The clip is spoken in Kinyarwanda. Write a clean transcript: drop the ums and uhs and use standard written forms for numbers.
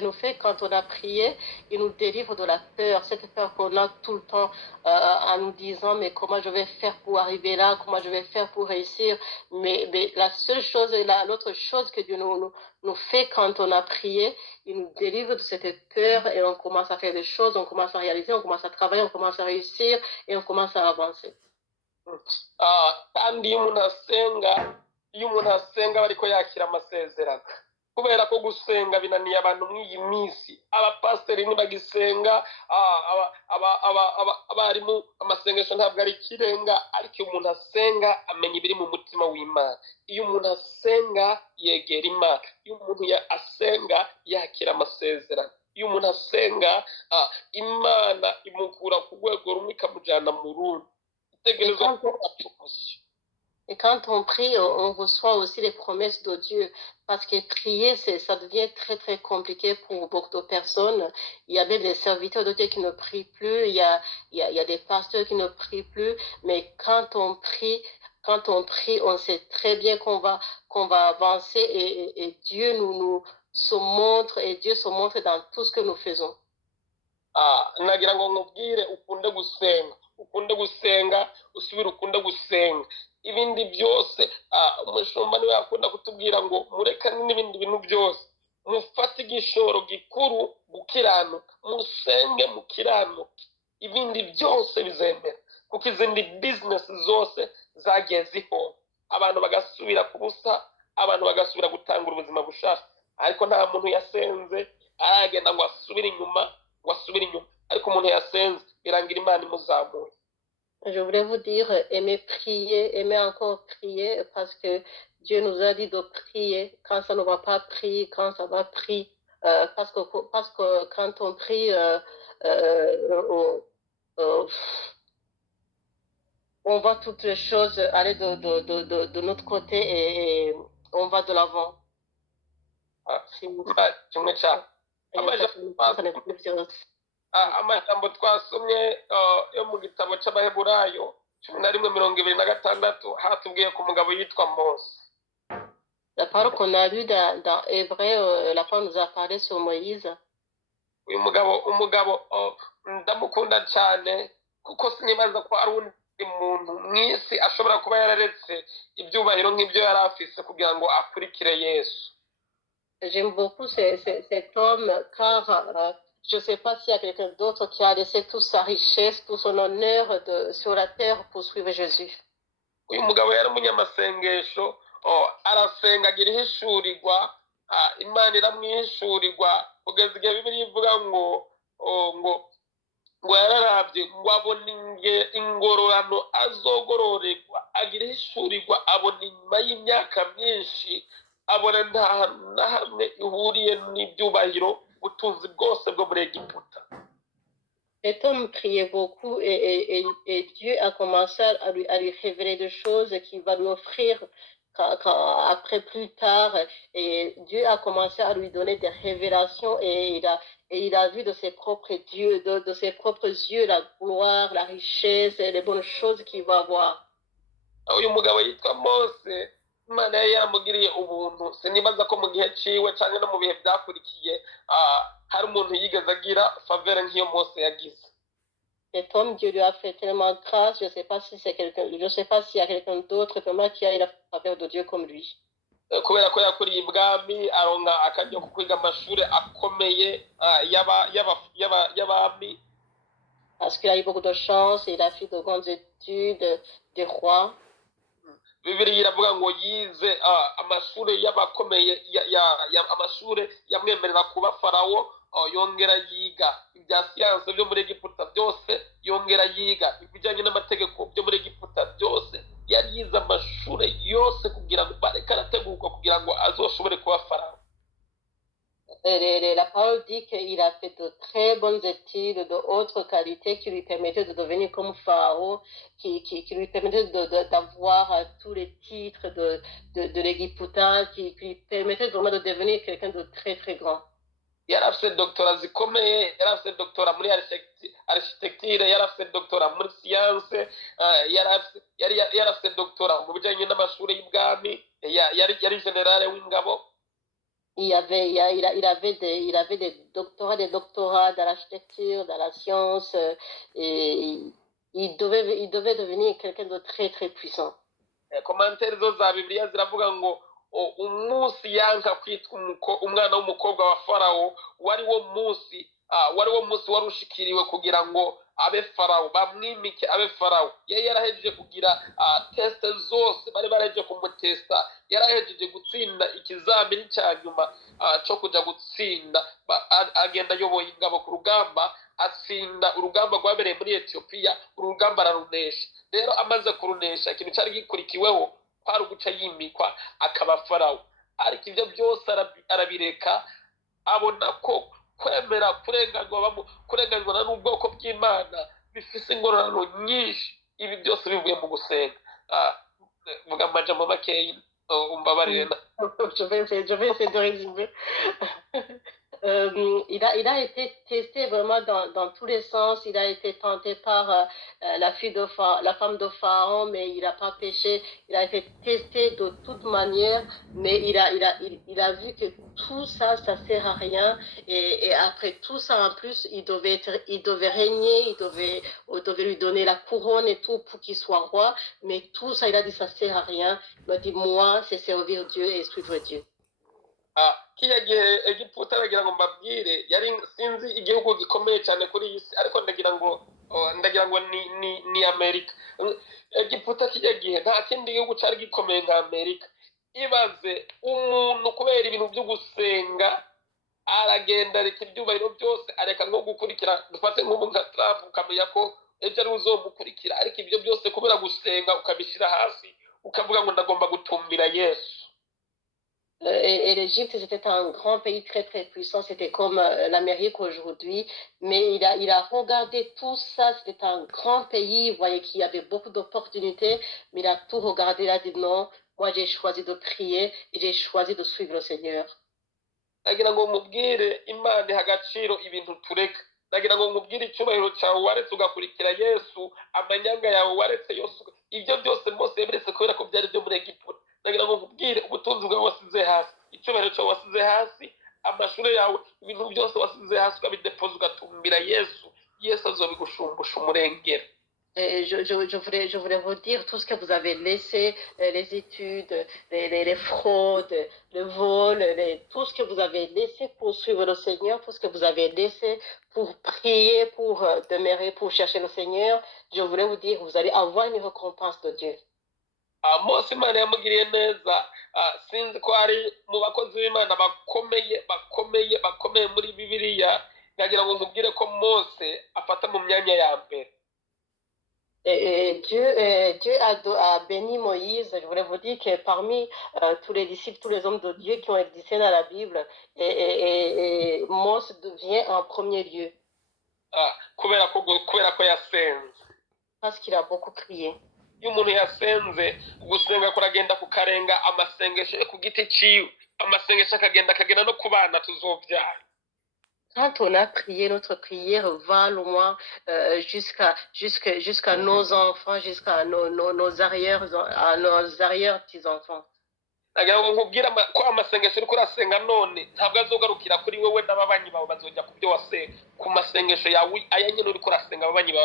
nous fait quand on a prié, il nous délivre de la peur, cette peur qu'on a tout le temps en nous disant mais comment je vais faire pour arriver là, comment je vais faire pour réussir. Mais la seule chose, l'autre chose que Dieu nous fait quand on a prié, il nous délivre de cette peur et on commence à faire des choses, on commence à réaliser, on commence à travailler, on commence à réussir et on commence à avancer. kandi iyo umuntu asenga bariko yakira amasezerano kubera ko gusenga binaniye abantu mw'iyi minsi abapasiteri ntibagisenga abarimu amasengesho ntabwo ari ikirenga ariko iyo umuntu asenga amenya ibiri mu mutima w'Imana iyo umuntu asenga yegera Imana iyo umuntu asenga yakira amasezerano iyo umuntu asenga Imana imukura ku rwego rumwe ikamujyana mu rundi itegerezwa kuba promotion. Et quand on prie, on reçoit aussi les promesses de Dieu. Parce que prier, ça devient très, très compliqué pour beaucoup de personnes. Il y a même des serviteurs de Dieu qui ne prient plus. Il y a des pasteurs qui ne prient plus. Mais quand on prie, on sait très bien qu'on va avancer et Dieu nous se montre et Dieu se montre dans tout ce que nous faisons. Nagira ngo nkubwire ukunde gusenga usubire ukunde gusenga ibindi byose umushumba niwe yakunda kutubwira ngo murekane n'ibindi bintu byose mufate igishoro gikuru gukiranuka musenge mukiranuka ibindi byose bizemera kuko izindi business zose zagiye zihomba abantu bagasubira ku busa abantu bagasubira gutanga ubuzima bushasha ariko nta muntu yasenze aragenda ngo asubire inyuma ariko umuntu yasenze birangira Imana imuzamura. Je voulais vous dire, aimez prier, aimez encore prier, parce que Dieu nous a dit de prier quand ça ne va pas prier, quand ça va prier, parce que quand on prie, on voit toutes les choses aller de notre côté et on va de l'avant. Amajambo twasomye yo mu gitabo cy'Abaheburayo 11:26 hatubwiye ku mugabo yitwa Mose. La parole qu'on a lue dans Hébreu, la parole nous a parlé sur Moïse. Uyu umugabo ndamukunda cyane kuko sinibaza ko ari undi muntu mwisi ashobora kuba yararetse ibyubahiro nk'ibyo yari afise kugira ngo akurikire Yesu. J'aime beaucoup cet homme car je ne sais pas s'il y a quelqu'un d'autre qui a laissé toute sa richesse, tout son honneur sur la terre pour suivre Jésus. Uyu mugabo yari umunyamasengesho arasenga agira ihishurirwa Imana iramwihishurirwa kugeza igihe Bibiliya ivuga ngo yararabye ngo abona ingororano azogororerwa agira ihishurirwa abona inyuma y'imyaka myinshi abona nta hantu na hamwe ihuriye n'ibyubahiro ubutunzi bwose bwo muri Egiputa. Cet homme priait beaucoup et Dieu a commencé à lui révéler des choses qu'il va lui offrir après plus tard. Et Dieu a commencé à lui donner des révélations et il a vu de ses propres yeux, de ses propres yeux la gloire, la richesse et les bonnes choses qu'il va avoir. Uyu mugabo yitwa Mose Imana yari yaramugiriye ubuntu sinibaza ko mu gihe ciwe cyangwa no mu bihe byakurikiye hari umuntu yigeze agira faveur nk'iyo Mose yagize. Cet homme, Dieu lui a fait tellement grâce, je ne sais pas si c'est quelqu'un, je sais pas s'il y a quelqu'un d'autre vraiment qui a eu la faveur de Dieu comme lui. Kubera ko yakuriye ibwami aronka akajya ku kwiga amashuri akomeye y'abami. Parce qu'il a eu beaucoup de chance, il a fait de grandes études de roi. Bibiliya iravuga ngo yize amashuri y'abakomeye amashuri yamwemerera kuba farawo yongera yiga ibya siyanse byo muri Egiputa byose yongera yiga ibijyanye n'amategeko byo muri Egiputa byose yari yize amashuri yose kugira ngo bareke arategurwa kugira ngo azoshobore kuba farawo. La parole dit qu'il a fait de très bonnes études de haute qualité qui lui permettaient de devenir comme Pharaon, qui lui permettaient d'avoir tous les titres de l'Égypte, qui lui permettaient vraiment de devenir quelqu'un de très très grand. Yari afite doctora zikomeye, yari afite doctora muri architecture, yari afite doctora muri science, yari afite doctora mu bijyanye n'amashuri y'ubwami, yari generale w'ingabo. il avait des doctorats dans l'architecture, dans la science, et il devait devenir quelqu'un de très, très puissant. komantere zo za bibiliya ziravuga ngo umunsi yanka kwitwa umwana w'umukobwa wa farawo wari wo munsi wari ushikiriwe kugira ngo abe farawo bamwimike abe farawo yari yarahejeje kugira teste zose bari barahejeje kumutesta yarahejeje gutsinda ikizamini cya nyuma cyo kuja gutsinda agenda ayoboye ingabo ku rugamba atsinda urugamba rwabereye muri Ethiopia urugamba ararunesha rero amaze kurunesha ikintu cyari gikurikiweho kwari uguca yimikwa akaba farawo ariko ibyo byose arabireka abona ko kwemera kurenganywa n'ubwoko bw'Imana bifise ingororano nyinshi ibi byose bivuye mu gusenga vuga amajambo makeyi umbabarire Je vais essayer de résumer. Il a été testé vraiment dans tous les sens. Il a été tenté par la femme de Pharaon, mais il n'a pas péché. Il a été testé de toute manière, mais il a vu que tout ça, ça sert à rien. Et après tout ça, en plus, il devait régner, on devait lui donner la couronne et tout pour qu'il soit roi. Mais tout ça, il a dit, ça sert à rien. Il m'a dit, moi, c'est servir Dieu et suivre Dieu. kiriya gihe Egiputa aragira ngo mbabwire yari sinzi igihugu gikomeye cyane kuri iyi si ariko ndagira ngo ni Amerika. Egiputa kiriya gihe nta kindi gihugu cyari gikomeye nka Amerika. Ibaze umuntu kubera ibintu byo gusenga aragenda areka ibyubahiro byose areka nko gukurikira dufate nk'ubu nka Trump ukamenya ko ejo ari uzomukurikira ariko ibyo byose kubera gusenga ukabishyira hasi ukavuga ngo ndagomba gutumbira Yesu. Et l'Égypte, c'était un grand pays très, très puissant. C'était comme l'Amérique aujourd'hui. Mais il a regardé tout ça. C'était un grand pays. Il voyait qu'il y avait beaucoup d'opportunités. Mais il a tout regardé. Il a dit non, moi j'ai choisi de prier et j'ai choisi de suivre le Seigneur. Nagira ngo mubwire Imana iha agaciro ibintu tureka. Nagira ngo mubwire icyubahiro cyawe waretse ugakurikira Yesu, amanyanga yawe waretse yose. Ibyo byose Mose yaberetse kubera ko byari byo muri Egiputa. Nagira ngo mubwire ubutunzi bwawe wasize hasi, icyubahiro cyawe wasize hasi, amashuri yawe, ibintu byose wasize hasi ukabidepoza ugatumbira Yesu. Yesu azobigushumbusha umurengera. Je voulais vous dire tout ce que vous avez laissé, les études, les fraudes, le vol, tout ce que vous avez laissé pour suivre le Seigneur, tout ce que vous avez laissé pour prier, pour demeurer, pour chercher le Seigneur. Je voulais vous dire, vous allez avoir une récompense de Dieu. Mose Imana yamugiriye neza sinzi ko ari mu bakozi b'Imana bakomeye muri Bibiliya nagira ngo nkubwire ko Mose afata mu myanya ya mbere. Dieu a béni Moïse. Je voulais vous dire que parmi tous les disciples, tous les hommes de Dieu qui ont existé dans la Bible, et Mose devient en premier lieu. Kubera ko yasenze. Parce qu'il a beaucoup prié. Iyo umuntu yasenze gusenga kuragenda kukarenga amasengesho yo ku giti ciwe amasengesho akagenda no ku bana tuzobyara. Quand on a prié, notre prière va loin jusqu'à nos enfants, jusqu'à nos arrière-petits-enfants. Nagira ngo nkubwire ko amasengesho uri kurasenga none ntabwo azogarukira kuri wewe n'ababanyi bawe bazojya ku byo wasenga ku masengesho yawe aya nyine uri kurasenga ababanyi bawe